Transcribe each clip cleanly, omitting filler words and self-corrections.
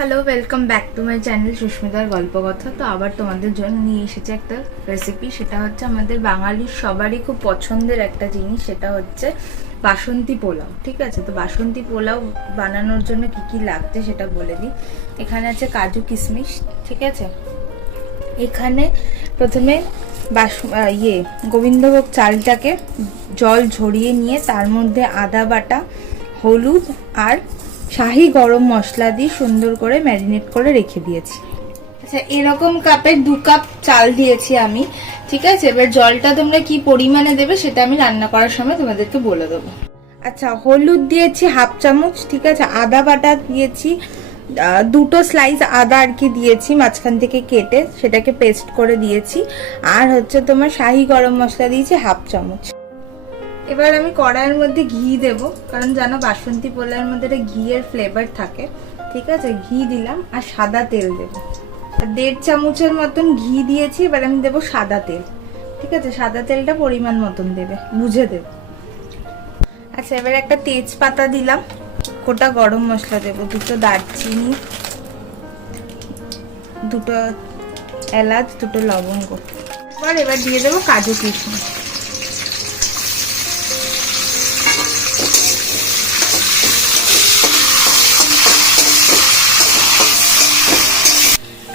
Hello, welcome back to my channel সুস্মিতার গল্প কথা। তো আবার তোমাদের জন্য নিয়ে এসেছে একটা রেসিপি। সেটা হচ্ছে আমাদের বাঙালির সবারই খুব পছন্দের একটা জিনিস, সেটা হচ্ছে বাসন্তী পোলাও। ঠিক আছে, তো বাসন্তী পোলাও বানানোর জন্য কি কি লাগছে সেটা বলে দিই। এখানে আছে কাজু কিশমিশ, ঠিক আছে। এখানে প্রথমে গোবিন্দভোগ চালটাকে জল ঝরিয়ে নিয়ে তার মধ্যে আদা বাটা, হলুদ আর শাহি গরম মশলা দিয়ে সুন্দর করে ম্যারিনেট করে রেখে দিয়েছি। আচ্ছা, এরকম কাপের 2 কাপ চাল দিয়েছি আমি, ঠিক আছে। এবার জলটা তোমরা কি পরিমাণে দেবে সেটা আমি রান্না করার সময় তোমাদেরকে বলে দেবো। আচ্ছা, হলুদ দিয়েছি 1/2 চামচ, ঠিক আছে। আদা বাটা দিয়েছি 2টো স্লাইস আদা আর কি দিয়েছি মাঝখান থেকে কেটে, সেটাকে পেস্ট করে দিয়েছি। আর হচ্ছে তোমার শাহি গরম মশলা দিয়েছি 1/2 চামচ। এবার আমি কড়াইয়ের মধ্যে ঘি দেব, কারণ জানো বাসন্তী পোলাওয়ের মধ্যে একটা ঘিয়ের ফ্লেভার থাকে, ঠিক আছে। ঘি দিলাম আর সাদা তেল দেব। 1.5 চামচের মতন ঘি দিয়েছি। এবার আমি দেব সাদা তেল, ঠিক আছে। সাদা তেলটা পরিমাণ মতন দেবে, বুঝে দেব। আচ্ছা, এবার একটা তেজপাতা দিলাম, গোটা গরম মশলা দেব, 2টো দারচিনি, 2টো এলাচ, 2টো লবঙ্গ। এবার দিয়ে দেবো কাজু কিশমিশ।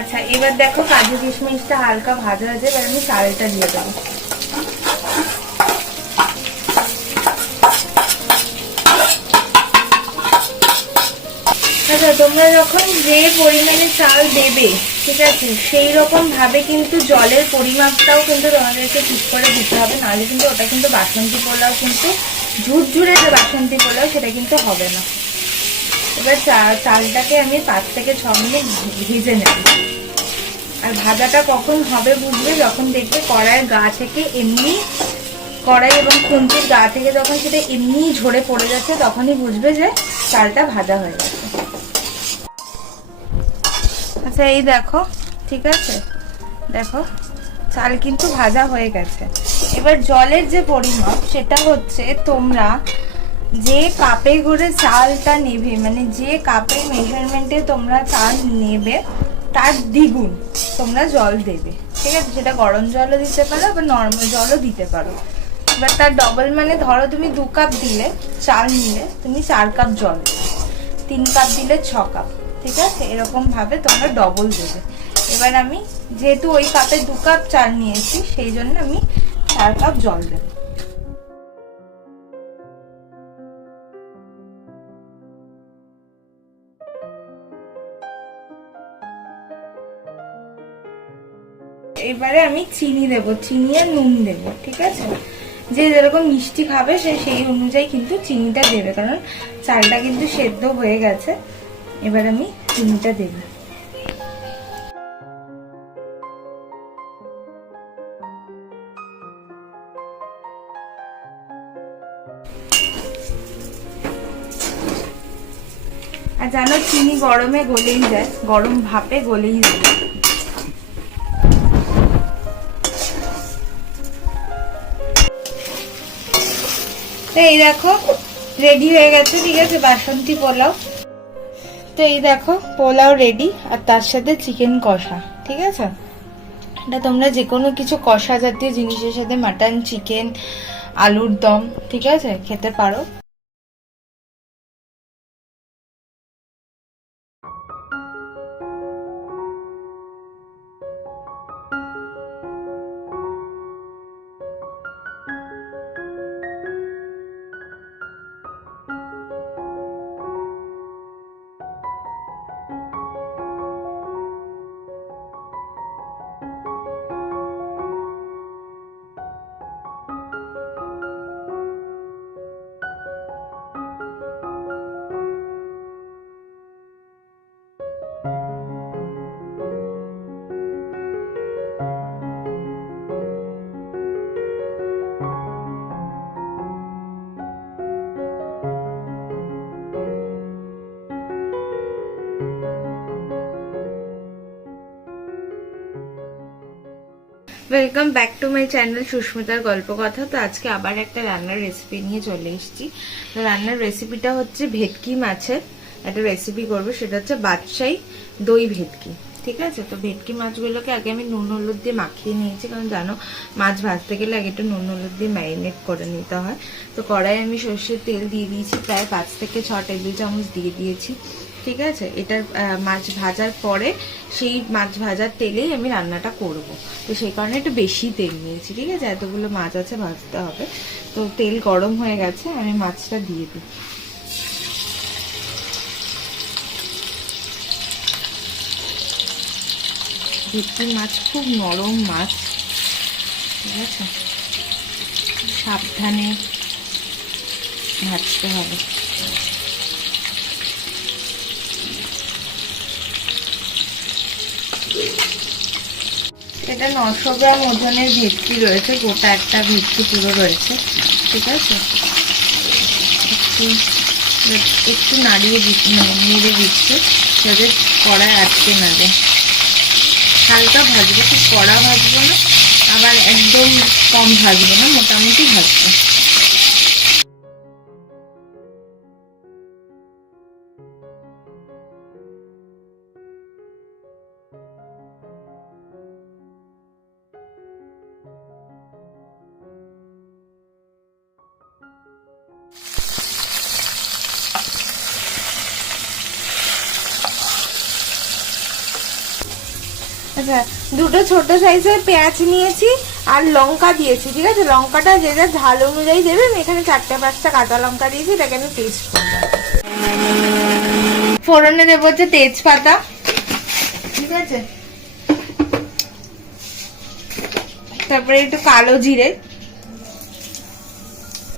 আচ্ছা, এবার দেখো কাজু কিশমিশটা হালকা ভাজা হয়েছে। এবার আমি চালটা দিয়ে দেবো। আচ্ছা, তোমরা যখন যে পরিমাণে চাল দেবে, ঠিক আছে, সেই রকম ভাবে কিন্তু জলের পরিমাপটাও কিন্তু তোমাদেরকে ঠিক করে দিতে হবে, নাহলে কিন্তু ওটা কিন্তু বাসন্তী পোলাও কিন্তু ঝুরঝুরে যে বাসন্তী পোলাও সেটা কিন্তু হবে না। এবার চালটাকে আমি 5 থেকে 6 মিনিট ভিজে নেব। আর ভাজাটা কখন হবে বুঝবে, যখন দেখবে কড়াইয়ের গা থেকে এমনি, কড়াই এবং খুন্তির গা থেকে যখন সেটা এমনি ঝরে পড়ে যাচ্ছে, তখনই বুঝবে যে চালটা ভাজা হয়ে গেছে। আচ্ছা, এই দেখো, ঠিক আছে, দেখো চাল কিন্তু ভাজা হয়ে গেছে। এবার জলের যে পরিমাপ সেটা হচ্ছে তোমরা যে কাপে করে চালটা নেবে, মানে যে কাপের মেজারমেন্টে তোমরা চাল নেবে তার দ্বিগুণ তোমরা জল দেবে, ঠিক আছে। সেটা গরম জলও দিতে পারো বা নর্মাল জলও দিতে পারো। এবার তার ডবল, মানে ধরো তুমি 2 কাপ দিলে চাল নিলে, তুমি 4 কাপ জল দেবে। 3 কাপ দিলে 6 কাপ, ঠিক আছে। এরকম ভাবে তোমরা ডবল দেবে। এবার আমি যেহেতু ওই কাপে 2 কাপ চাল নিয়েছি, সেই জন্য আমি 4 কাপ জল দেবো। এবারে আমি চিনি দেব, চিনি আর নুন দেব, ঠিক আছে। যে যেরকম মিষ্টি খাবে সে সেই অনুযায়ী কিন্তু চিনিটা দেবে, কারণ চালটা কিন্তু সেদ্ধ হয়ে গেছে। এবার আমি চিনিটা দেব। আর জানো চিনি গরমে গলেই যায়, গরম ভাপে গলেই যায়। এই দেখো রেডি হয়ে গেছে, ঠিক আছে, বাসন্তী পোলাও। তো এই দেখো পোলাও রেডি, আর তার সাথে চিকেন কষা, ঠিক আছে। এটা তোমরা যে কোনো কিছু কষা জাতীয় জিনিসের সাথে, মাটন, চিকেন, আলুর দম, ঠিক আছে, খেতে পারো। Welcome back to my channel সুস্মিতার গল্প কথা। তো আজকে আবার একটা রান্নার রেসিপি নিয়ে চলে এসেছি। রান্নার রেসিপিটা হচ্ছে ভেটকি মাছের একটা রেসিপি করবো, সেটা হচ্ছে বাদশাহী দই ভেটকি। ঠিক আছে, তো ভেটকি মাছগুলোকে আগে আমি নুন হলুদ দিয়ে মাখিয়ে নিয়েছি, কারণ জানো মাছ ভাজতে গেলে আগে একটু নুন হলুদ দিয়ে ম্যারিনেট করে নিতে হয়। তো কড়াই আমি সর্ষের তেল দিয়ে দিয়েছি, প্রায় 5 থেকে 6 টেবিল চামচ দিয়ে দিয়েছি। ঠিক আছে, এটার মাছ ভাজার পরে সেই মাছ ভাজার তেলেই আমি রান্নাটা করব, তো সেই কারণে একটু বেশি তেল নিয়েছি। ঠিক আছে, এতগুলো মাছ আছে ভাজতে হবে। তো তেল গরম হয়ে গেছে, আমি মাছটা দিয়ে দিই। ভেটকি মাছ খুব নরম মাছ, ঠিক আছে, সাবধানে ভাজতে হবে। এটা 900 গ্রাম ওজনের ভেটকি রয়েছে, গোটা একটা ভেটকি পুরো রয়েছে। ঠিক আছে, একটু নাড়িয়ে নেড়ে দিচ্ছে যাতে কড়াই আটকে না যায়। হালকা ভাজবো, খুব কড়া ভাজবো না, আবার একদম কম ভাজবো না, মোটামুটি ভাজবো। আচ্ছা, দুটো ছোট সাইজের পেঁয়াজ নিয়েছি আর লঙ্কা দিয়েছি। ঠিক আছে, লঙ্কাটা যে যা ঝাল অনুযায়ী দেবে। আমি এখানে 4-5টা কাঁচা লঙ্কা দিয়েছি, এটাকে আমি পেস্ট করবো। ফোড়নে দেবো হচ্ছে তেজপাতা, ঠিক আছে, তারপরে একটু কালো জিরে,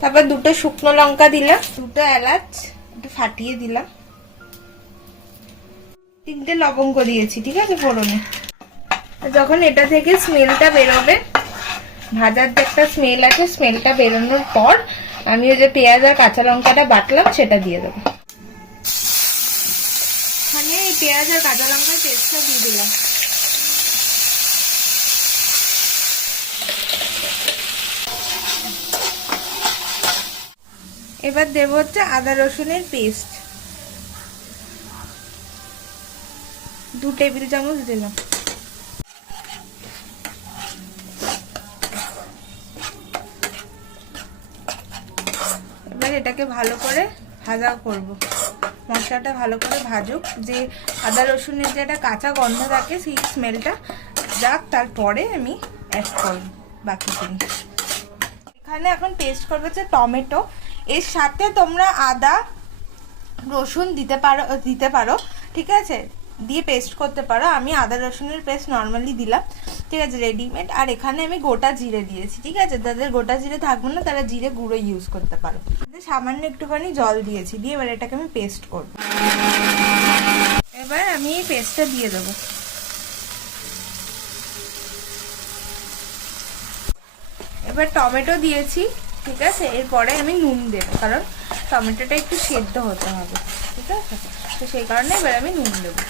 তারপর দুটো শুকনো লঙ্কা দিলাম, দুটো এলাচ একটু ফাটিয়ে দিলাম, 3টে লবঙ্গ দিয়েছি। ঠিক আছে, ফোড়নে যখন এটা থেকে স্মেলটা বেরোবে, ভাজার যে একটা স্মেল আছে, স্মেলটা বেরোনোর পর আমি ওই যে পেঁয়াজ আর কাঁচা লঙ্কাটা বাটলাম সেটা দিয়ে দেবো। মানে এই পেঁয়াজ আর কাঁচা লঙ্কার পেস্টটা দিয়ে দিলাম। এবার দেবো হচ্ছে আদা রসুনের পেস্ট, 2 টেবিল চামচ দিলাম। এবার এটাকে ভালো করে ভাজা করব, মশলাটা ভালো করে ভাজুক, যে আদা রসুনের যে একটা কাঁচা গন্ধ থাকে সেই স্মেলটা যাক, তারপরে আমি অ্যাড করব বাকি জিনিস। এখানে এখন পেস্ট করবো হচ্ছে টমেটো, এর সাথে তোমরা আদা রসুন দিতে পারো। ঠিক আছে, দিয়ে পেস্ট করতে পারো। আমি আদা রসুনের পেস্ট নর্মালি দিলাম, ঠিক আছে, রেডিমেড। আর এখানে আমি গোটা জিরে দিয়েছি। ঠিক আছে, যাদের গোটা জিরে থাকবে না তারা জিরে গুঁড়ো ইউজ করতে পারো। সামান্য একটুখানি জল দিয়েছি, দিয়ে এবার এটাকে আমি পেস্ট করব। এবার আমি এই পেস্টটা দিয়ে দেবো। এবার টমেটো দিয়েছি, ঠিক আছে, এরপরে আমি নুন দেবো, কারণ টমেটোটা একটু সেদ্ধ হতে হবে। ঠিক আছে, তো সেই কারণে এবার আমি নুন দেবো।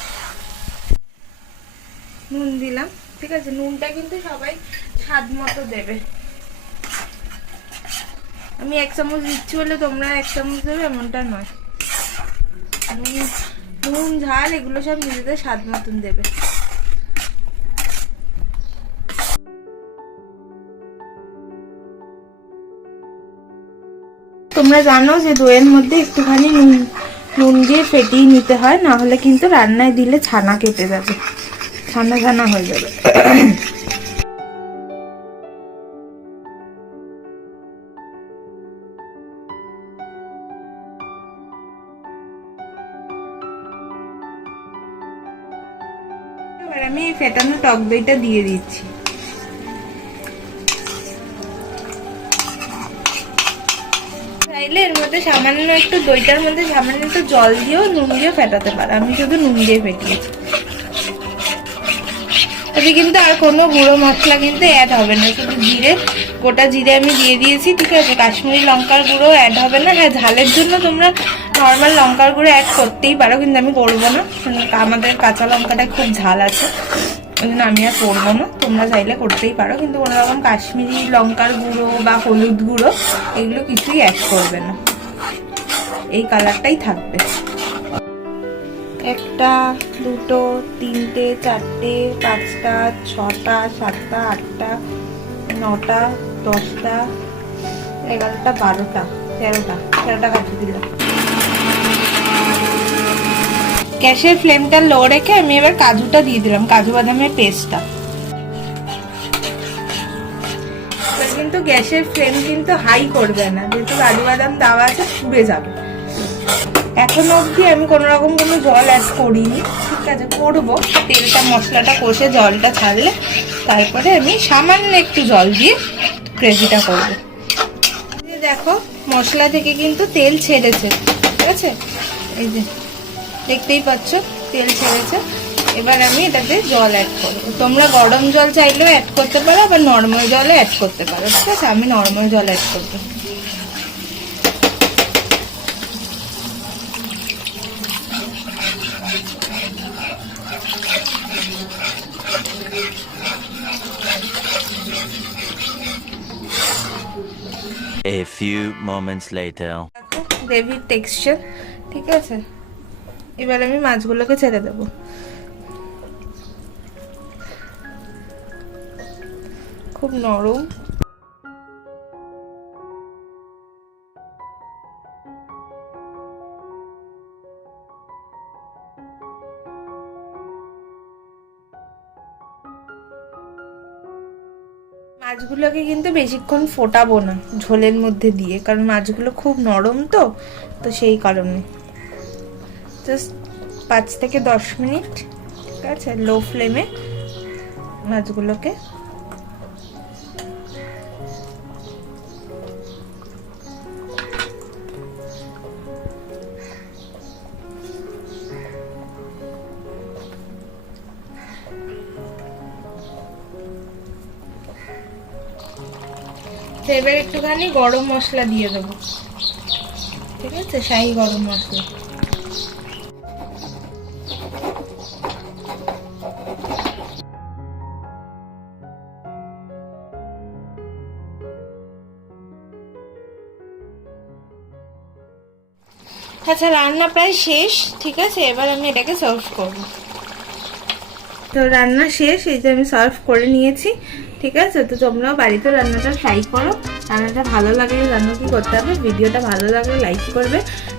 নুন দিলাম, ঠিক আছে, নুনটা কিন্তু সবাই স্বাদ মতো দেবে। আমি 1 চামচ দিচ্ছি বলে তোমরা 1 চামচ দেবে এমনটা নয়। নুন ঝাল এগুলো সব নিজেদের স্বাদ মতন দেবে। তোমরা জানো যে দইয়ের মধ্যে একটুখানি নুন দিয়ে ফেটিয়ে নিতে হয়, না হলে কিন্তু রান্নায় দিলে ছানা কেটে যাবে, ছানা ছানা হয়ে যাবে। এবার আমি এই ফেটানো টক দইটা দিয়ে দিচ্ছি। চাইলে এর মধ্যে সামান্য একটু দইটার মধ্যে সামান্য একটু জল দিয়েও নুন দিয়ে ফেটাতে পারো, আমি শুধু নুন দিয়ে ফেটিয়েছি। এতে কিন্তু আর কোনো গুঁড়ো মশলা কিন্তু অ্যাড হবে না, শুধু জিরে, গোটা জিরে আমি দিয়ে দিয়েছি। ঠিক আছে, কাশ্মীরি লঙ্কার গুঁড়ো অ্যাড হবে না। হ্যাঁ, ঝালের জন্য তোমরা নর্মাল লঙ্কার গুঁড়ো অ্যাড করতেই পারো, কিন্তু আমি করবো না, আমাদের কাঁচা লঙ্কাটা খুব ঝাল আছে, ওই জন্য আমি আর করবো না। তোমরা চাইলে করতেই পারো, কিন্তু কোনো রকম কাশ্মীরি লঙ্কার গুঁড়ো বা হলুদ গুঁড়ো এগুলো কিছুই অ্যাড করবে না, এই কালারটাই থাকবে। একটা, দুটো, তিনটে, চারটে, পাঁচটা, ছটা, সাতটা, আটটা, নটা, 10টা, 11টা, 12টা, 13টা কাটি দিলাম। গ্যাসের ফ্লেমটা লো রেখে আমি এবার কাজুটা দিয়ে দিলাম, কাজু বাদামের পেস্টটা। কিন্তু গ্যাসের ফ্লেম কিন্তু হাই করবে না, যেহেতু কাজু বাদাম দেওয়া আছে পুড়ে যাবে। এখনো অবধি আমি কোনো রকম কোনো জল অ্যাড করিনি, ঠিক আছে, করবো। তেলটা মশলাটা কষে জলটা ছাড়লে তারপরে আমি সামান্য একটু জল দিয়ে গ্রেভিটা করবো। দেখো মশলা থেকে কিন্তু তেল ছেড়েছে, ঠিক আছে, এই যে দেখতেই পাচ্ছ তেল ছেড়েছে। এবার আমি এটাতে জল অ্যাড করবো। তোমরা গরম জল চাইলেও অ্যাড করতে পারো, আবার নর্মাল জলও অ্যাড করতে পারো, ঠিক আছে। আমি নর্মাল জল অ্যাড করবো। A few moments later. গ্রেভির টেক্সচার ঠিক আছে। এবার আমি মাছগুলোকে ছেড়ে দেবো। খুব নরম। মাছগুলোকে কিন্তু বেশিক্ষণ ফোটাবো না ঝোলের মধ্যে দিয়ে, কারণ মাছগুলো খুব নরম তো সেই কারণে জাস্ট 5 থেকে 10 মিনিট, ঠিক আছে, লো ফ্লেমে মাছগুলোকে এবার একটুখানি গরম মশলা দিয়ে দেবো, ঠিক আছে, শাহি গরম মশলা। আচ্ছা, রান্না প্রায় শেষ, ঠিক আছে। এবার আমি এটাকে সার্ভ করবো। তো রান্না শেষ, এই যে আমি সার্ভ করে নিয়েছি, ঠিক আছে। তো তোমরাও বাড়িতে রান্নাটা ট্রাই করো। রান্নাটা ভালো লাগলে জানো কি করতে হবে, ভিডিওটা ভালো লাগলে লাইক করবে,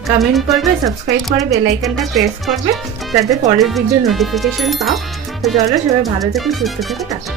কমেন্ট করবে, সাবস্ক্রাইব করে বেল আইকনটা প্রেস করবে, যাতে পরের ভিডিও নোটিফিকেশন পাও। তো চলো, সবাই ভালো থেকো, সুস্থ থেকো, টাটা।